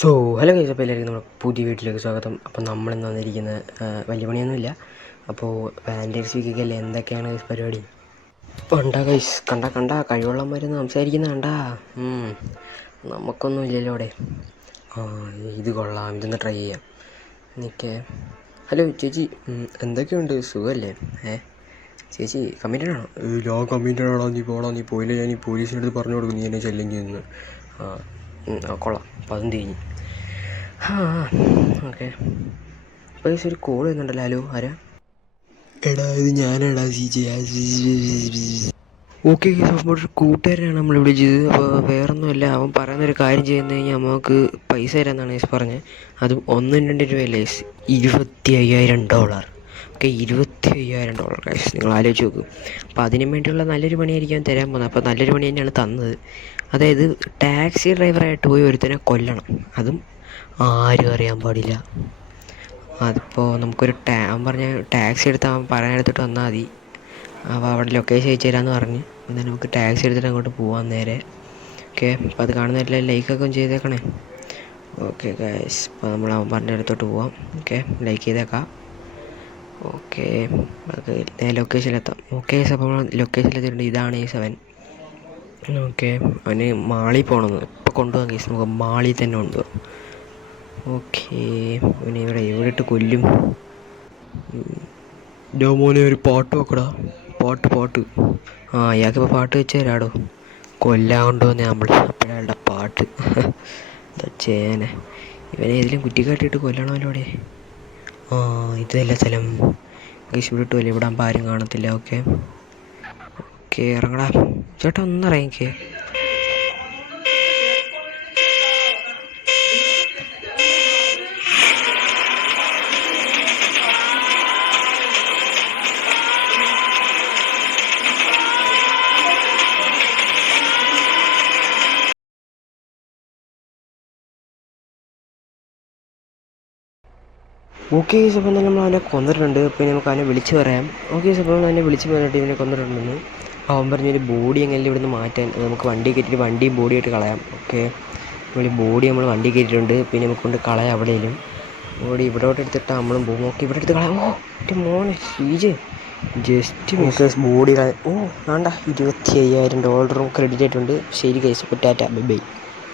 So hello guys, അപ്പോൾ എല്ലാവർക്കും നമ്മുടെ പുതിയ വീട്ടിലേക്ക് സ്വാഗതം. അപ്പോൾ നമ്മളിന്ന് വന്നിരിക്കുന്നത് വലിയ പണിയൊന്നുമില്ല. അപ്പോൾ വാലൻറ്റൈൻസ് വീക്കൊക്കെ അല്ലേ, എന്തൊക്കെയാണ് പരിപാടി ഉണ്ടാ ഗൈസ്? കണ്ട കഴിവുള്ളവന്മാരെന്ന് സംസാരിക്കുന്ന കണ്ടാ. നമുക്കൊന്നും ഇല്ലല്ലോ അവിടെ. ഇത് കൊള്ളാം, ഇതൊന്ന് ട്രൈ ചെയ്യാം. നിൽക്കേ. ഹലോ ചേച്ചി, എന്തൊക്കെയുണ്ട്, സുഖമല്ലേ? ചേച്ചി കമ്മിറ്റഡ് ആണോ? ഞാൻ കമ്മിറ്റഡ് ആണോ? നീ പോടാ, നീ പോയില്ല ഞാൻ ഈ പോലീസിൻ്റെ അടുത്ത് പറഞ്ഞു കൊടുക്കും നീ എന്നെ ശല്യം ചെയ്യുന്നു. കൊള്ളാം, അപ്പം അതും തിരിഞ്ഞ്. ഓക്കെ. പൈസ ഒരു കോൾ ചെയ്യുന്നുണ്ടല്ലോ. ഹലോ, ആരാ? എടാ, ഇത് ഞാനാടാ ഓക്കെ. അപ്പോൾ ഒരു കൂട്ടുകാരനാണ് നമ്മൾ വിളിച്ചത്. അപ്പോൾ വേറൊന്നുമല്ല, അവൻ പറയുന്നൊരു കാര്യം ചെയ്യുന്ന കഴിഞ്ഞാൽ നമുക്ക് പൈസ തരാമെന്നാണ് ഏസ് പറഞ്ഞത്. അതും 1-2 രൂപയല്ലേ, $25,000. ഓക്കെ, $25,000 ഗൈസ്, നിങ്ങൾ ആലോചിച്ച് നോക്കും. അപ്പോൾ അതിനു വേണ്ടിയുള്ള നല്ലൊരു പണിയായിരിക്കും തരാൻ പോകുന്നത്. അപ്പോൾ നല്ലൊരു പണി തന്നെയാണ് തന്നത്. അതായത് ടാക്സി ഡ്രൈവറായിട്ട് പോയി ഒരുത്തനെ കൊല്ലണം, അതും ആരും അറിയാൻ പാടില്ല. അതിപ്പോൾ നമുക്കൊരു അവൻ പറഞ്ഞ ടാക്സി എടുത്ത് അവൻ പറയാനെടുത്തിട്ട് വന്നാൽ മതി. അപ്പോൾ അവിടെ ലൊക്കേഷൻ അയച്ചു തരാമെന്ന് പറഞ്ഞ് എന്നാലും നമുക്ക് ടാക്സി എടുത്തിട്ട് അങ്ങോട്ട് പോകാൻ നേരെ. ഓക്കെ, അപ്പോൾ അത് കാണുന്നവരെല്ലാം ലൈക്കൊക്കെ ഒന്ന് ചെയ്തേക്കണേ. ഓക്കെ ഗൈസ്, അപ്പോൾ നമ്മൾ അവൻ പറഞ്ഞ അടുത്തോട്ട് പോവാം. ഓക്കെ, ലൈക്ക് ചെയ്തേക്കാം. ഓക്കെ, അത് ലൊക്കേഷനിലെത്താം. ഓക്കെ, അപ്പോൾ നമ്മൾ ലൊക്കേഷനിലെത്തിയിട്ടുണ്ട്. ഇതാണ് ഈ 7. ഓക്കെ, അവന് മാളിൽ പോകണമെന്ന് ഇപ്പോൾ കൊണ്ടുപോകാം കേസ്. നമുക്ക് മാളിൽ തന്നെ കൊണ്ടുപോകാം. ഓക്കെ, അവനെ എവിടെ ഇട്ട് കൊല്ലും? മോനെ ഒരു പാട്ട് വെക്കടാ, പാട്ട്. ഇയാൾക്കിപ്പോൾ പാട്ട് വെച്ച് തരാടോ. കൊല്ലാൻ കൊണ്ടുവന്നേ നമ്മൾ, അപ്പോഴാളുടെ പാട്ട്. എന്താ ചേനെ, ഇവനെ ഏതെങ്കിലും കുറ്റിക്കാട്ടിട്ട് കൊല്ലണമല്ലോ അവിടെ. ഇതല്ല സ്ഥലം ഗൈസ്, ഇവിടെ ഇട്ടുമല്ലേ, ഇവിടെ ആകുമ്പോൾ ആരും കാണത്തില്ല. ഓക്കെ, ഇറങ്ങടാ ചേട്ടാ, ഒന്നിറങ്ങിക്കേ. ഓക്കെ, അപ്പോൾ നമ്മൾ അവനെ കൊന്നിട്ടുണ്ട്. പിന്നെ നമുക്ക് അവനെ വിളിച്ച് പറയാം. ഓക്കെ, അപ്പോൾ അവനെ വിളിച്ച് പറഞ്ഞിട്ട് ഇവനെ കൊന്നിട്ടുണ്ടെന്ന്. അവൻ പറഞ്ഞൊരു ബോഡി എങ്ങനെ ഇവിടുന്ന് മാറ്റാൻ നമുക്ക് വണ്ടി കയറ്റിയിട്ട് വണ്ടിയും ബോഡിയായിട്ട് കളയാം. ഓക്കെ, ബോഡി നമ്മൾ വണ്ടി കയറ്റിയിട്ടുണ്ട്. പിന്നെ നമുക്ക് കൊണ്ട് കളയാം. എവിടെയെങ്കിലും ബോഡി ഇവിടോട്ട് എടുത്തിട്ട് നമ്മളും പോകും. ഓക്കെ, ഇവിടെ എടുത്ത് കളയാം. എൻ്റെ മോനെ ശ്രീജ്, ജസ്റ്റ് മിസ്സസ് ബോഡി കളയാം. വേണ്ട, $25,000 ക്രെഡിറ്റ് ആയിട്ടുണ്ട്. ശരി ഗൈസ്, അപ്പോൾ ടാറ്റ, ബൈ ബൈ.